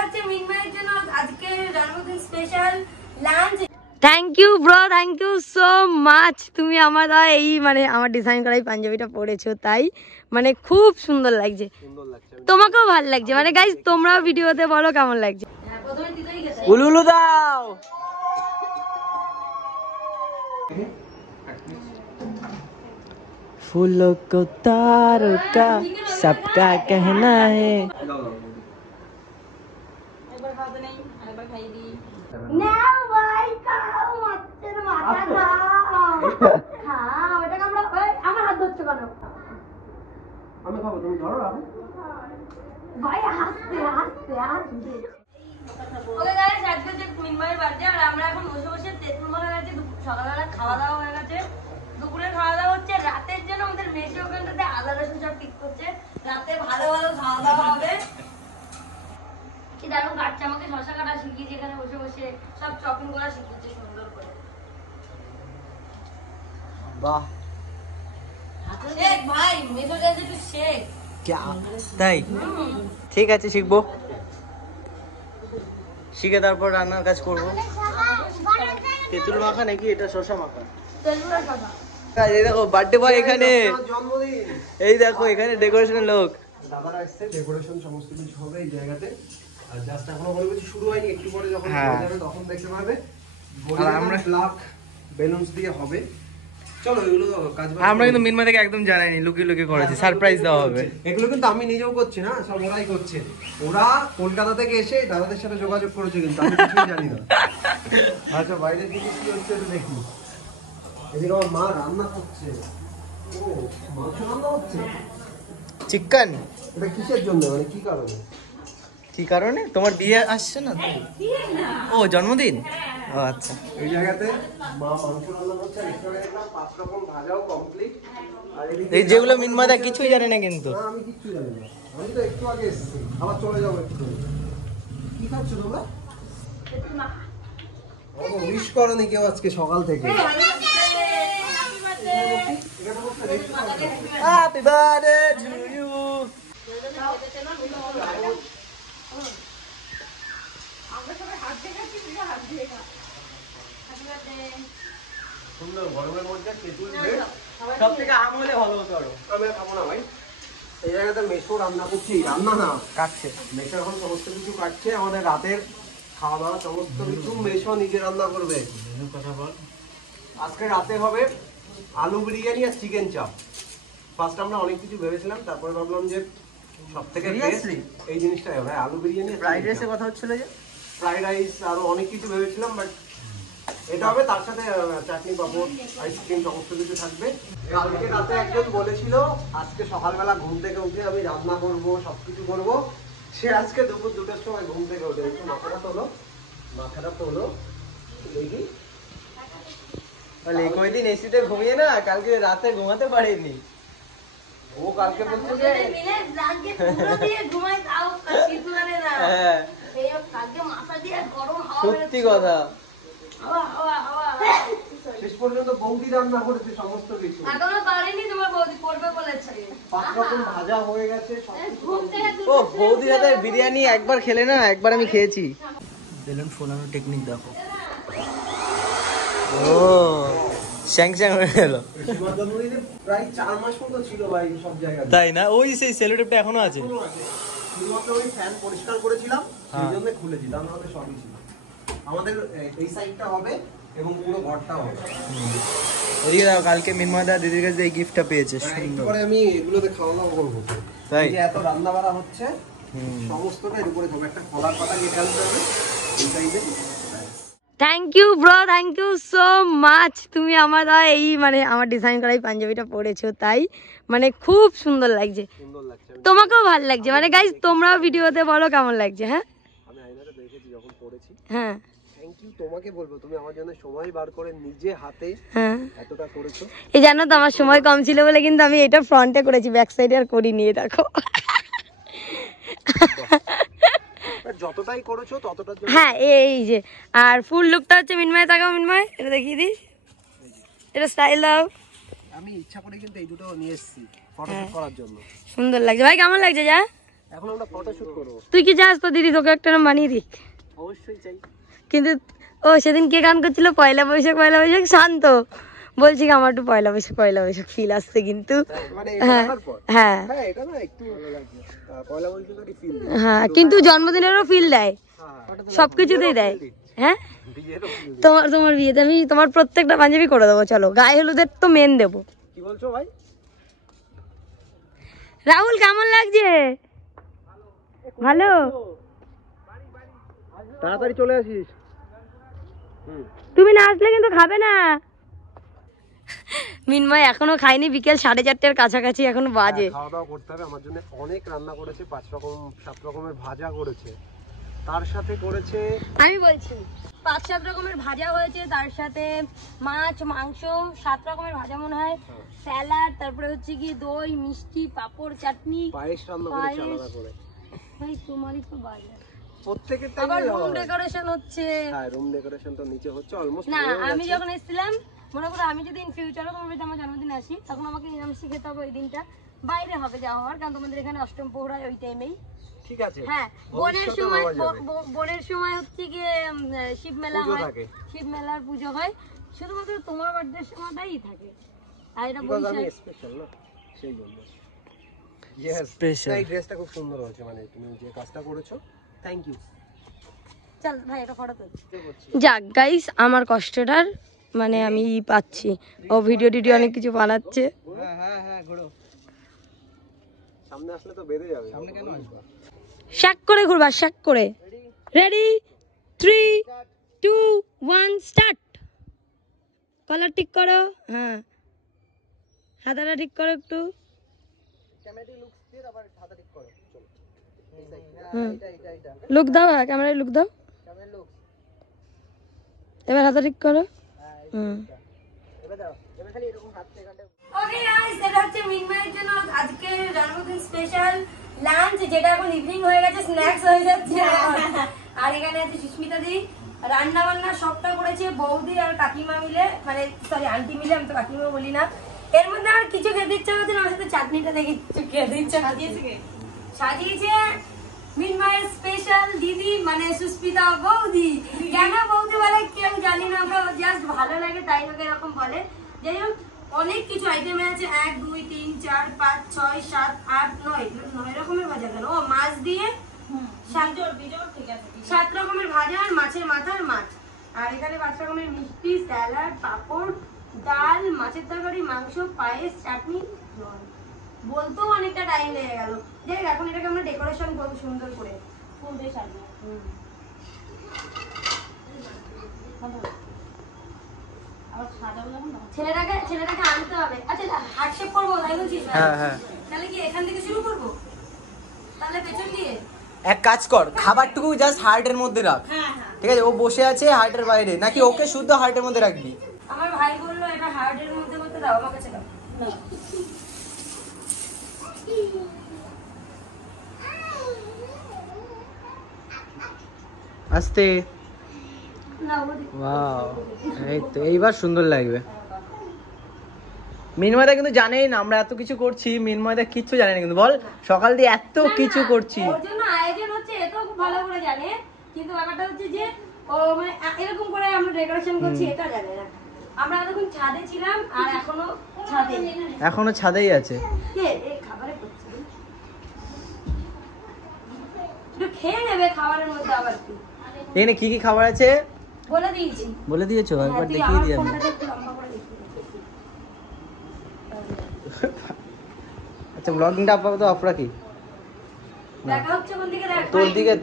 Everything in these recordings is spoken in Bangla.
হচ্ছে মিনময়ের জন্য আজকে জন্মদিন special lunch. Thank you bro, thank you so much. তুমি আমার এই মানে আমার ডিজাইন করা এই পাঞ্জাবিটা পরেছো, তাই মানে খুব সুন্দর লাগছে। তোমাকেও ভালো লাগছে মানে গাইস, তোমরাও ভিডিওতে বলো কেমন লাগছে। উলুলু দাও। फूलों को तारों का सबका कहना है। আমরা এখন বসে বসে তেঁতুল মাখা গেছে। সকালবেলা খাওয়া দাওয়া হয়ে গেছে, দুপুরে খাওয়া দাওয়া হচ্ছে। রাতের জন্য আমাদের মেসে ওখানটাতে আদা রসুন সব ঠিক করছে, রাতে ভালো ভালো খাওয়া দাওয়া হবে। কি দারুণ কাটছে, আমাকে শশা কাটা শিখিয়েছে এখানে বসে বসে, সব চপিং করা শিখিয়েছে সুন্দর করে। বাহ শেখ ভাই, মেসোটা একটু শেখ। क्या তাই? ঠিক আছে, শিখবো। শিখে তারপর রান্নার কাজ করবো। তেঁতুল মাখা নাকি এটা শশা মাখা? এই দেখো বার্থডে বয় এখানে, এই দেখো এখানে ডেকোরেশনের লোক। দাদারা আসছে, ডেকোরেশন সমস্ত কিছু হবে এই জায়গাতে। আর জাস্ট এখনো বলে কিছু শুরু হয়নি, একটু পরে যখন যাবে তখন দেখতে পাবে। আর আমরা ব্ল্যাক বেলুনস দিয়ে হবে। চলো এগুলো কাজ বাজ। আমরা কিন্তু মিনমা থেকে একদম জানাইনি, লুকিয়ে লুকিয়ে করেছি, সারপ্রাইজ দেওয়া হবে। এগুলো কিন্তু আমি নিজেও করছি না, সব ওরাই করছে। ওরা কলকাতা থেকে এসে দাদাদের সাথে যোগাযোগ করেছে, কিন্তু আমি কিছুই জানি না। আচ্ছা বাইরের জিনিস কি হচ্ছে একটু দেখি। এদিকে আমার মা রান্না করছে। ও মাংস রান্না হচ্ছে চিকেন। এটা কিসের জন্য, মানে কি কারণে? কি কারণে? তোমার বিয়ে আসছে না? ও জন্মদিন। ও আচ্ছা। এই জায়গাতে মা মাংস রান্না করছে, এখানে দেখলাম 5 রকম ভাজাও কমপ্লিট। আর এই যেগুলো মিনমাদা কিছুই জানে না কিন্তু। না আমি কিচ্ছু জানি না, আমি তো একটু আগে এসেছি, আবার চলে যাবো একটু। কি খাচ্ছ তোমরা? ও উইশ করনি কেউ আজকে সকাল থেকে? Happy birthday to you. সুন্দর গরমের মধ্যে তেঁতুল সব থেকে আম হলে ভালো হতো আরো। আমি খাবো না ভাই। এই জায়গাতে মেসো রান্না করছি, রান্না না কাটছে। মেসো এখন সমস্ত কিছু কাটছে। আমাদের রাতের খাওয়া দাওয়া সমস্ত কিছু মেসো নিজে রান্না করবে। কথা বল। আজকে রাতে হবে আলু বিরিয়ানি আর চিকেন চাপ। ফার্স্ট আমরা অনেক কিছু ভেবেছিলাম, তারপরে ভাবলাম যে সব থেকে এই জিনিসটাই হবে, আলু বিরিয়ানি। ফ্রাইড রাইসের কথা হচ্ছিল যে, ফ্রাইড রাইস আরো অনেক কিছু ভেবেছিলাম, বাট এটা হবে। তার সাথে চাটনি, পাপড়, আইসক্রিম সমস্ত কিছু থাকবে। কালকে রাতে একজন বলেছিল আজকে সকালবেলা ঘুম থেকে উঠে আমি রান্না করব, সবকিছু করব। সে আজকে দুপুর 2টার সময় ঘুম থেকে উঠে একটু মাথাটা তোলো দেখি। বলে কয়দিন এসিতে ঘুমিয়ে না, কালকে রাতে ঘুমাতে পারিনি। ও কালকে বলছে যে মিলে ব্ল্যাঙ্কেট পুরো দিয়ে ঘুমাই, তাও শীত লাগে না। হ্যাঁ এই কালকে মাথা দিয়ে গরম হাওয়া সত্যি কথা। শেষ পর্যন্ত বৌদি রান্না করেছে সমস্ত কিছু। এখনো পারিনি, তোমার বৌদি করবে বলেছে। 5 রকম ভাজা হয়ে গেছে ও বৌদির হাতে বিরিয়ানি একবার খেলে না, একবার আমি খেয়েছি। বেলুন ফোলানোর টেকনিক দেখো। ও স্যাং স্যাং হয়ে গেল। প্রায় 4 মাস মতো ছিল ভাই সব জায়গায়। তাই না? ওই সেই সেলোটেপটা এখনো আছে। শুধুমাত্র ওই ফ্যান পরিষ্কার করেছিলাম, সেই জন্য খুলেছি, তার মধ্যে সবই ছিল। আমাদের এই সাইডটা হবে এবং পুরো ঘরটা হবে। এদিকে দাও, কালকে মিনমাদা দিদির কাছে এই গিফটটা পেয়েছে। একটু পরে আমি এগুলোতে খাওয়া দাওয়া করবো। তাই যে এত রান্না বাড়া হচ্ছে সমস্তটা এর উপরে থাকবে। একটা কলার পাতা কেটে আনতে হবে এই সাইডে। Thank you bro, thank you so much. তুমি আমার এই মানে আমার ডিজাইন করা এই পাঞ্জাবিটা পরেছো, তাই মানে খুব সুন্দর লাগছে। সুন্দর লাগছে, তোমাকেও ভালো লাগছে মানে গাইস, তোমরাও ভিডিওতে বলো কেমন লাগছে। হ্যাঁ আমি আয়নাতে দেখেছি যখন পরেছি। হ্যাঁ থ্যাংক ইউ তোমাকে বলবো, তুমি আমার জন্য সময় বার করে নিজে হাতে হ্যাঁ এতটা করেছো। এই জানো তো আমার সময় কম ছিল বলে কিন্তু আমি এটা ফ্রন্টে করেছি, ব্যাক সাইডে আর করিনি। দেখো যতটাই করেছো ততটার জন্য। হ্যাঁ এই যে, আর ফুল লুকটা হচ্ছে মিনময়। তাকাও মিনময়, এটা দেখিয়ে দিস, এটা স্টাইল দাও। আমি ইচ্ছা করে কিন্তু এই দুটো নিয়ে এসেছি ফটোশুট করার জন্য। সুন্দর লাগছে ভাই, কেমন লাগছে? যা এখন আমরা ফটোশুট করবো। তুই কি চাস তো দিদি তোকে একটা নাম বানিয়ে দিক? অবশ্যই চাই। কিন্তু ও সেদিন কে গান করছিল পয়লা বৈশাখ শান্ত বলছি কি আমার একটু পয়লা বৈশাখ ফিল আসছে কিন্তু মানে হ্যাঁ হ্যাঁ হ্যাঁ এটা না একটু ভালো লাগছে, পয়লা বৈশাখেরই ফিল। হ্যাঁ কিন্তু জন্মদিনেরও ফিল দেয়, সবকিছুতেই দেয়। হ্যাঁ তোমার বিয়েতে আমি তোমার প্রত্যেকটা পাঞ্জাবি করে দেবো, চলো গায়ে হলুদের তো মেন দেবো। কি বলছো ভাই? রাহুল কেমন লাগছে? ভালো, তাড়াতাড়ি চলে আসিস। তুমি না আসলে কিন্তু খাবে না। মিনময় এখনো খাইনি, বিকেল 4:30টার কাছাকাছি এখনো বাজে। খাওয়া দাওয়া করতে হবে, আমার জন্য অনেক রান্না করেছে, 5-7 রকমের ভাজা করেছে, তার সাথে করেছে আমি বলছি 5-7 রকমের ভাজা হয়েছে, তার সাথে মাছ মাংস 7 রকমের ভাজা মনে হয়, স্যালাড, তারপরে হচ্ছে কি দই মিষ্টি পাপড় চাটনি, পায়েস রান্না করেছে আলাদা করে। ভাই তোমারই তো বাজে। প্রত্যেকের আবার রুম ডেকোরেশন হচ্ছে। হ্যাঁ রুম ডেকোরেশন তো নিচে হচ্ছে অলমোস্ট। না আমি যখন এসেছিলাম মনে করো আমি যদি ইন ফিউচারে তোমার বাড়িতে আমার জন্মদিন আসি তখন আমাকে নিরামিষ খেতে হবে ওই দিনটা, বাইরে হবে যাওয়া হওয়ার, কারণ তোমাদের এখানে অষ্টম প্রহরায় ওই টাইমেই। ঠিক আছে। হ্যাঁ বোনের সময় হচ্ছে গিয়ে শিব মেলা হয়, শিব মেলার পুজো হয়, শুধুমাত্র তোমার বার্থডে সময়টাই থাকে। আর এটা বৈশাখ স্পেশাল না সেই জন্য। Yes special. এই ড্রেসটা খুব সুন্দর হয়েছে, মানে তুমি যে কাজটা করেছো, থ্যাংক ইউ। চল ভাই এটা ফটো তুল। যাক গাইস আমার কষ্টটার মানে আমি পাচ্ছি, ও ভিডিও টিডিও অনেক কিছু বানাচ্ছে। হ্যাঁ হ্যাঁ হ্যাঁ ঘোরো, সামনে আসলে তো বেঁধে যাবে। সামনে কেন আসবা? শ্যাক করে ঘুরবা, শ্যাক করে। Ready 3 2 1 start. কলার ঠিক করো, হ্যাঁ হাতাটা ঠিক করো একটু, ক্যামেরাটি লুকস দিয়ে আবার হাতা ঠিক করো। চলো এটা লুক দাও, হ্যাঁ ক্যামেরায় লুক দাও, ক্যামেরা লুকস এবার হাতা ঠিক করো। এবার দাও, এবার খালি এরকম হাত থেকে ওকে গাইস এটা হচ্ছে মিনময়ের জন্য আজকে জন্মদিন স্পেশাল লাঞ্চ, যেটা এখন ইভিনিং হয়ে গেছে, স্ন্যাক্স হয়ে যাচ্ছে। আর এখানে আছে সুস্মিতা দি, রান্না বান্না সবটা করেছে বৌদি আর কাকিমা মিলে, মানে সরি আন্টি মিলে, আমি তো কাকিমা বলি না। এর মধ্যে আর কিছু খেতে ইচ্ছা হচ্ছে না, আমার সাথে চাটনিটা দেখে কিছু খেতে ইচ্ছা সাজিয়েছে মিনময়ের স্পেশাল দিদি মানে সুস্মিতা বৌদি। কেন বৌদি বলে কেউ জানি না, আমরা জাস্ট ভালো লাগে তাই ওকে এরকম বলে। যাই হোক অনেক কিছু আইটেমে আছে, 1 2 3 4 5 6 7 8 9 রকমের ভাজা, কেন ও মাছ দিয়ে 7 রকমের ভাজা আর মাছের মাথার মাছ, আর এখানে 5 রকমের মিষ্টি, স্যালাড, পাপড়, ডাল, মাছের তরকারি, মাংস, পায়েস, চাটনি, জল। বলতেও অনেকটা টাইম লেগে গেল। দেখ এখন এটাকে আমরা ডেকোরেশন করবো সুন্দর করে ফুল দিয়ে সাজিয়ে। ছেলেটাকে আনতে হবে। আচ্ছা হার্ট শেপ করবো তাই বলছিস? হ্যাঁ হ্যাঁ। তাহলে কি এখান থেকে শুরু করবো? তাহলে পেছন দিয়ে এক কাজ কর, খাবারটুকু জাস্ট হার্টের মধ্যে রাখ। ঠিক আছে, ও বসে আছে হার্টের বাইরে, নাকি ওকে শুদ্ধ হার্টের মধ্যে রাখবি? আমার ভাই বললো এটা হার্টের মধ্যে করতে দাও, আমার কাছে দাও। আস্তে। ওয়াও, এই তো এইবার সুন্দর লাগবে। মিনময়দা কিন্তু জানেই না আমরা এত কিছু করছি, মিনময়দা কিচ্ছু জানে না কিন্তু, বল সকাল দিয়ে এত কিছু করছি। ওর জন্য আয়োজন হচ্ছে এটাও খুব ভালো করে জানে, কিন্তু ব্যাপারটা হচ্ছে যে ও মানে এরকম করে আমরা ডেকোরেশন করছি এটা জানে না। আমরা এতক্ষণ ছাদে ছিলাম আর এখনো ছাদেই আছে। কে এই খাবারে করছে একটু খেয়ে নেবে খাবারের মধ্যে। আবার কি এখানে কি কি খাবার আছে বলে দিয়েছো? একবার দেখিয়ে দিই আমি। আচ্ছা ব্লগিংটা আপাতত অফ রাখি।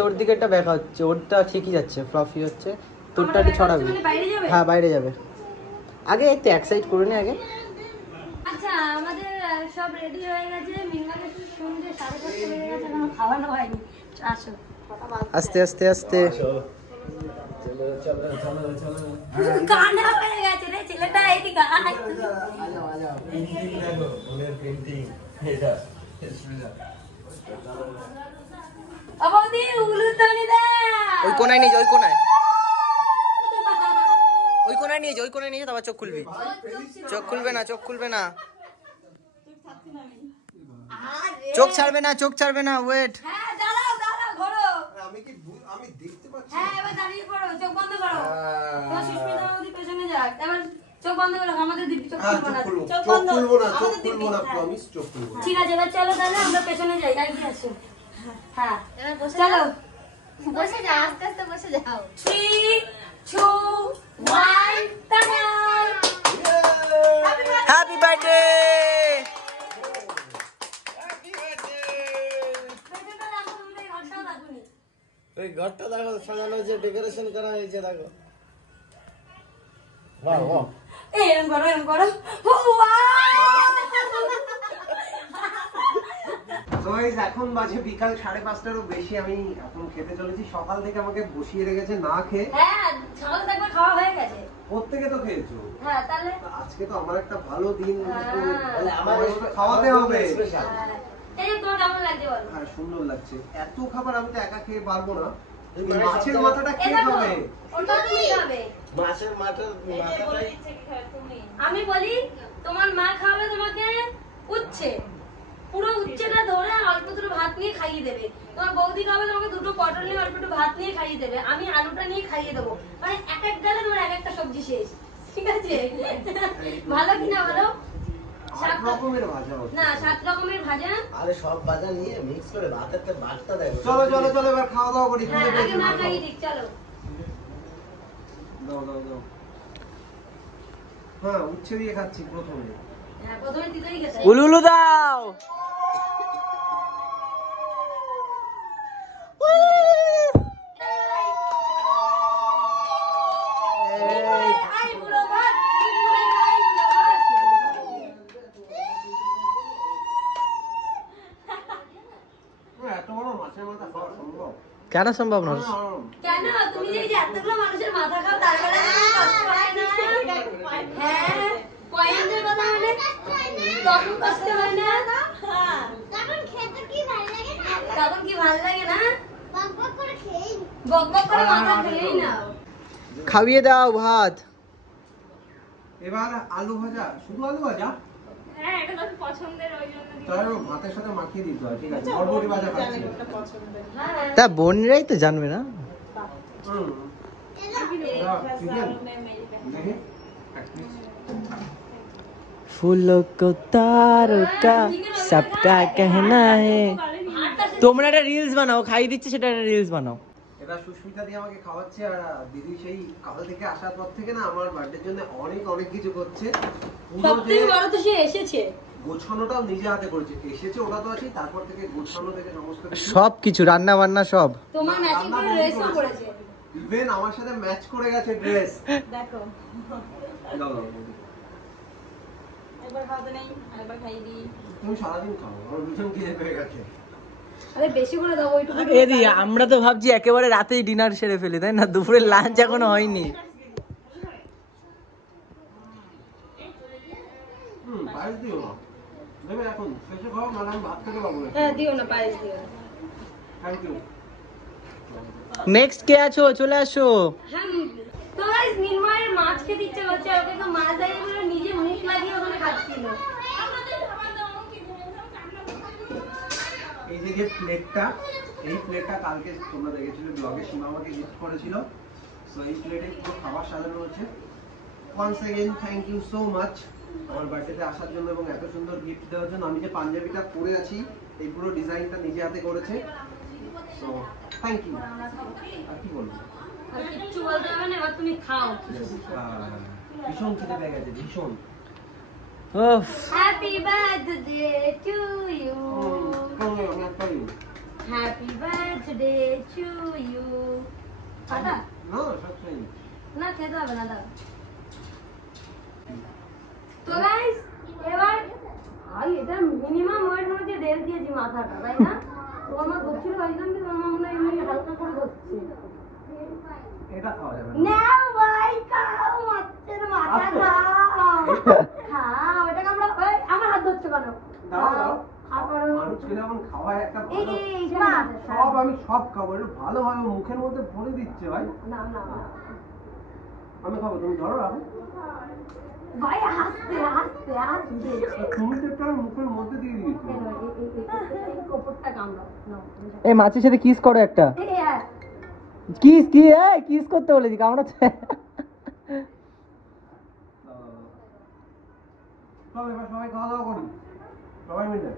তোর দিকেরটা দেখা হচ্ছে, ওরটা ঠিকই যাচ্ছে, ফ্লফি হচ্ছে, তোরটা একটু ছড়াবি। হ্যাঁ বাইরে যাবে, আগে একটু এক সাইড করে নে আগে। আচ্ছা আমাদের সব রেডি হয়ে গেছে, মিনমাকে সন্ধ্যে 5:30 বেজে গেছে, এখনো খাওয়ানো হয়নি। আসো আস্তে আস্তে আস্তে। গানা হয়ে গেছে রে ছেলেটা, এই গান অবধি উলুতনি দা ওই কোনায় নিয়ে যা, ওই কোনায় নিয়ে যা, ওই কোনায় নিয়ে যা, তারপর চোখ খুলবি। চোখ খুলবে না চোখ ছাড়বে না, চোখ ছাড়বে না, ওয়েট। হ্যাঁ দাঁড়াও ঘোরো। আমি দেখতে পাচ্ছি। হ্যাঁ এবার দাঁড়িয়ে পড়ো, চোখ বন্ধ করো। তোমার সুস্মিতা বৌদি পেছনে যাক। এবার চোখ বন্ধ করো, আমাদের দিব্যি চোখ খুলবো না। চোখ বন্ধ। চোখ খুলবো না, প্রমিস চোখ খুলবো না। ঠিক আছে, এবার চলো তাহলে আমরা পেছনে যাই। আর কি আছে? হ্যাঁ চলো বসে যাও, আস্তে আস্তে বসে যাও। 3 2 1 টাটা। Happy birthday. পেছনটা রাখো, তুমি এই ঘরটাও রাখোনি। ওই ঘরটা দেখো সাজানো হয়েছে, ডেকোরেশন করা হয়েছে দেখো। বাহ বাহ। এরম করো। তো গাইস এখন বাজে বিকাল 5:30টারও বেশি। আমি এখন খেতে চলেছি। সকাল থেকে আমাকে বসিয়ে রেখেছে না খেয়ে। হ্যাঁ সকাল থেকে একবার খাওয়া হয়ে গেছে। প্রত্যেকে তো খেয়েছো। হ্যাঁ তাহলে আজকে তো আমার একটা ভালো দিন, তাহলে আমার খাওয়াতে হবে। এই যে তোমার কেমন লাগছে বলো? হ্যাঁ সুন্দর লাগছে। এত খাবার আমি তো একা খেয়ে পারবো না। এই মাছের মাথাটা এই কে দেখো, খাবে? ওটা তুমি খাবে। মাছের মাথাটাই আমি বলি তোমার মা খাওয়াবে তোমাকে উচ্ছে, পুরো উচ্ছেটা ধরে অল্প দুটো ভাত নিয়ে খাইয়ে দেবে। তোমার বৌদি খাবে তোমাকে দুটো পটল নিয়ে অল্প একটু ভাত নিয়ে খাইয়ে দেবে। আমি আলুটা নিয়ে খাইয়ে দেবো। মানে এক গালে তোমার এক একটা সবজি শেষ। ঠিক আছে? ভালো কিনা বলো? 8 রকমের ভাজা হচ্ছে। না 7 রকমের ভাজা। আরে সব ভাজা নিয়ে মিক্স করে ভাতের তো ভাতটা দেখো। চলো এবার খাওয়া দাওয়া করি। হ্যাঁ আগে মা খাইয়ে দিক, চলো। দাও। হ্যাঁ উচ্ছে দিয়ে খাচ্ছি প্রথমে। হ্যাঁ প্রথমে তিতই খেতে। উলুলু দাও। আই বুড়ো ভাত, আই বুড়ো ভাত। এত বড় মাছের মাথা খাওয়া সম্ভব? কেন সম্ভব না? কেন তুমি যে এই যে এতগুলো মানুষের মাথা খাও তারপরে কষ্ট হয় না? হ্যাঁ কয়েকদের কথা মানে তখন কষ্ট হয় না? তখন খেতে কি ভালো লাগে না? তখন কি ভালো লাগে না? বক বক করে খেয়ে নি। বক বক করে মাথা খেয়েই নাও। খাইয়ে দাও ভাত। এবার আলু ভাজা, শুধু আলু ভাজা? হ্যাঁ এটা তো পছন্দের ওই জন্য। তাহলে ভাতের সাথে মাখিয়ে দিতে হয়। ঠিক আছে, বরবটি ভাজা খাচ্ছি। হ্যাঁ তা বোনরাই তো জানবে না। হুম। চিকেন দেখি এক piece। फूलों को तारों का सबका कहना है। তোমরা একটা রিলস বানাও, খাই দিচ্ছে সেটা একটা রিলস বানাও। এটা সুস্মিতা দিয়ে আমাকে খাওয়াচ্ছে। আর দিদি সেই কাল থেকে আসার পর থেকে না আমার বার্থডের জন্য অনেক কিছু করছে। পুরো যে সবথেকে বড় তো সে এসেছে। গোছানোটাও নিজে হাতে করেছে। এসেছে ওটা তো আছেই, তারপর থেকে গোছানো থেকে সমস্ত কিছু। সব কিছু রান্না বান্না সব। তোমার ম্যাচিং করে ড্রেসও করেছে। ইভেন আমার সাথে ম্যাচ করে গেছে ড্রেস। দেখো দাও। একবার খাওয়াতে নেই আরেকবার খাইয়ে দিই। তুমি সারাদিন খাও, আমার ভীষণ খিদে পেয়ে গেছে। আরে বেশি করে দাও ওইটুকু। এদি আমরা তো ভাবছি একেবারে রাতেই ডিনার সেরে ফেলি, তাই না? দুপুরের লাঞ্চ এখনো হয়নি। পায়েস দিও না, দেবে এখন শেষে খাও, নাহলে আমি ভাত খেতে পারবো না। হ্যাঁ দিও না, পায়েস দিও। Thank you. নেক্সট কে আছো? চলে আসো। হ্যাঁ তো গাইস নির্ময়ের মাছ খেতে ইচ্ছে করছে। আর ওকে তো মাছ দাঁড়িয়ে বলে নিজে মুখ লাগিয়ে ওখানে খাচ্ছিল। এই যে প্লেটটা, এই প্লেটটা কালকে তোমরা দেখেছিলে ব্লগে, সীমা আমাকে গিফট করেছিল। সো এই প্লেটে পুরো খাবার সাজানো হচ্ছে। Once again thank you so much আমার বার্থডেতে আসার জন্য এবং এত সুন্দর গিফট দেওয়ার জন্য। আমি যে পাঞ্জাবিটা পরে আছি এই পুরো ডিজাইনটা নিজে হাতে করেছে। So thank you. আর কি বলবো? আর কিচ্ছু বলতে হবে না, এবার তুমি খাও। ভীষণ খেতে পেয়ে গেছে, ভীষণ। উফ, হ্যাপি বার্থডে টু ইউ, আমি একটা you happy birthday to you. খাটা না সব সেই না, খেতে হবে না, দাও। তো গাইস এবার এটা মিনিমাম ওয়েট মনে হচ্ছে 1.5 কেজি মাথাটা, তাই না? তো আমার ধরছিল ভাবছিলাম কি তোমার মনে হয় এমনি হালকা করে ধরছে। এটা খাওয়া যাবে না। নাও ভাই খাও, মাছের মাথা খাও। খাও, এটাকে আমরা আমার হাত ধরছো কেন? দাও দাও। খাও। মানুষকে যখন খাওয়ায় একটা এই ভালো, এই মাছ সব আমি সব খাবো, এটা ভালোভাবে মুখের মধ্যে ভরে দিচ্ছে ভাই। না না না। আমি খাবো, তুমি ধরো রাখো। ভাই আস্তে আস্তে আস্তে তুমি তো একটা মুখের মধ্যে দিয়ে দিয়েছো। এই কপড়টা কামড়াও নাও এই মাছের সাথে কিস করো একটা। এই হ্যাঁ কিস কি কিস করতে বলেছি, কামড়াচ্ছে। চল এবার সবাই খাওয়া দাওয়া করি, সবাই মিলে।